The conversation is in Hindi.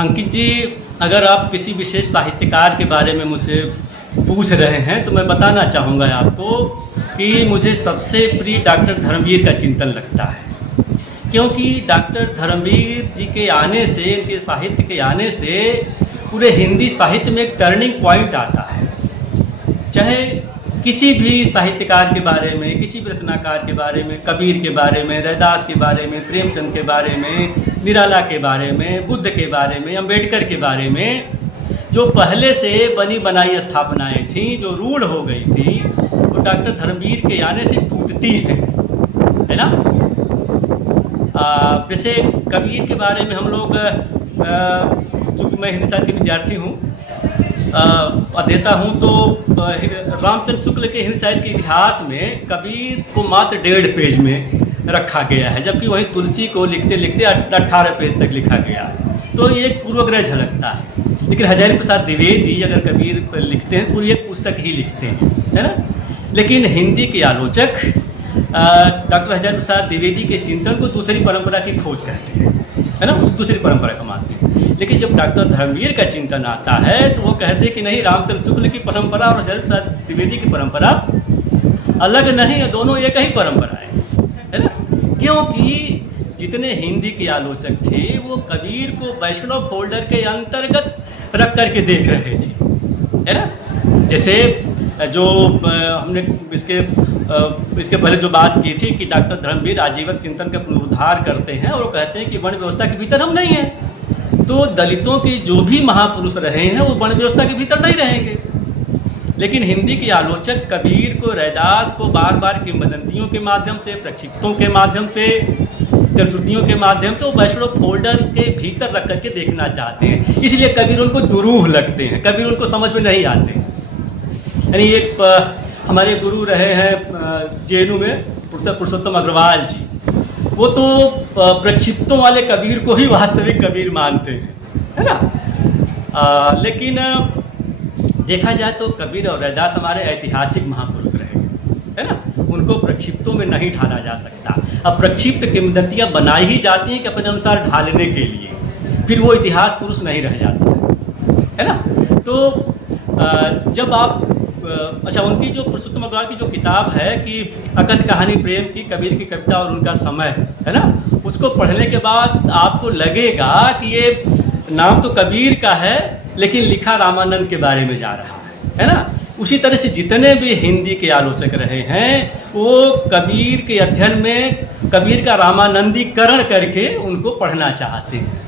अंकित जी, अगर आप किसी विशेष साहित्यकार के बारे में मुझसे पूछ रहे हैं तो मैं बताना चाहूँगा आपको कि मुझे सबसे प्रिय डॉक्टर धर्मवीर का चिंतन लगता है। क्योंकि डॉक्टर धर्मवीर जी के आने से, इनके साहित्य के आने से पूरे हिंदी साहित्य में एक टर्निंग पॉइंट आता है। चाहे किसी भी साहित्यकार के बारे में, किसी भी रचनाकार के बारे में, कबीर के बारे में, रैदास के बारे में, प्रेमचंद के बारे में, निराला के बारे में, बुद्ध के बारे में, अम्बेडकर के बारे में, जो पहले से बनी बनाई स्थापनाएं थीं, जो रूढ़ हो गई थी, वो डॉक्टर धर्मवीर के आने से टूटती हैं, है ना। जैसे कबीर के बारे में हम लोग, चूँकि मैं हिंदी साहित्य के विद्यार्थी हूँ, अध्येता हूँ, तो रामचंद्र शुक्ल के हिंदी साहित्य के इतिहास में कबीर को मात्र 1.5 पेज में रखा गया है, जबकि वहीं तुलसी को लिखते लिखते 18 पेज तक लिखा गया है। तो ये एक पूर्वग्रह झलकता है। लेकिन हजारी प्रसाद द्विवेदी अगर कबीर पर लिखते हैं पूरी एक पुस्तक ही लिखते हैं, है ना। लेकिन हिंदी के आलोचक डॉक्टर हजारी प्रसाद द्विवेदी के चिंतन को दूसरी परंपरा की खोज कहते हैं, है ना, उस दूसरी परंपरा का मानते हैं। लेकिन जब डॉक्टर धर्मवीर का चिंतन आता है तो वो कहते हैं कि नहीं, रामचंद्र शुक्ल की परंपरा और हजारी प्रसाद द्विवेदी की परंपरा अलग नहीं है, दोनों एक ही परंपरा है ना। क्योंकि जितने हिंदी के आलोचक थे वो कबीर को वैष्णव फोल्डर के अंतर्गत रख करके देख रहे थे, है ना। जैसे जो हमने इसके पहले जो बात की थी कि डॉक्टर धर्मवीर आजीवन चिंतन का पुनरुद्धार करते हैं और वो कहते हैं कि वर्ण व्यवस्था के भीतर हम नहीं हैं, तो दलितों के जो भी महापुरुष रहे हैं वो वर्ण व्यवस्था के भीतर नहीं रहेंगे। लेकिन हिंदी के आलोचक कबीर को, रैदास को बार बार किंवदंतियों के माध्यम से, प्रक्षिप्तों के माध्यम से, जनश्रुतियों के माध्यम से वो वैष्णव फोल्डर के भीतर रख करके देखना चाहते हैं। इसलिए कबीर उनको दुरूह लगते हैं, कबीर उनको समझ में नहीं आते। यानी एक हमारे गुरु रहे हैं जेएनयू में पुरुषोत्तम अग्रवाल जी, वो तो प्रक्षिप्तों वाले कबीर को ही वास्तविक कबीर मानते हैं, है ना। लेकिन देखा जाए तो कबीर और रैदास हमारे ऐतिहासिक महापुरुष रहे, है ना, उनको प्रक्षिप्तों में नहीं ढाला जा सकता। अब प्रक्षिप्त किंवदंतियाँ बनाई ही जाती हैं कि अपने अनुसार ढालने के लिए, फिर वो इतिहास पुरुष नहीं रह जाते, है ना। तो जब आप अच्छा, उनकी जो पुरुषोत्तम अग्रवाल की जो किताब है कि अकथ कहानी प्रेम की, कबीर की कविता और उनका समय, है ना, उसको पढ़ने के बाद आपको लगेगा कि ये नाम तो कबीर का है लेकिन लिखा रामानंद के बारे में जा रहा है ना। उसी तरह से जितने भी हिंदी के आलोचक रहे हैं वो कबीर के अध्ययन में कबीर का रामानंदीकरण करके उनको पढ़ना चाहते हैं।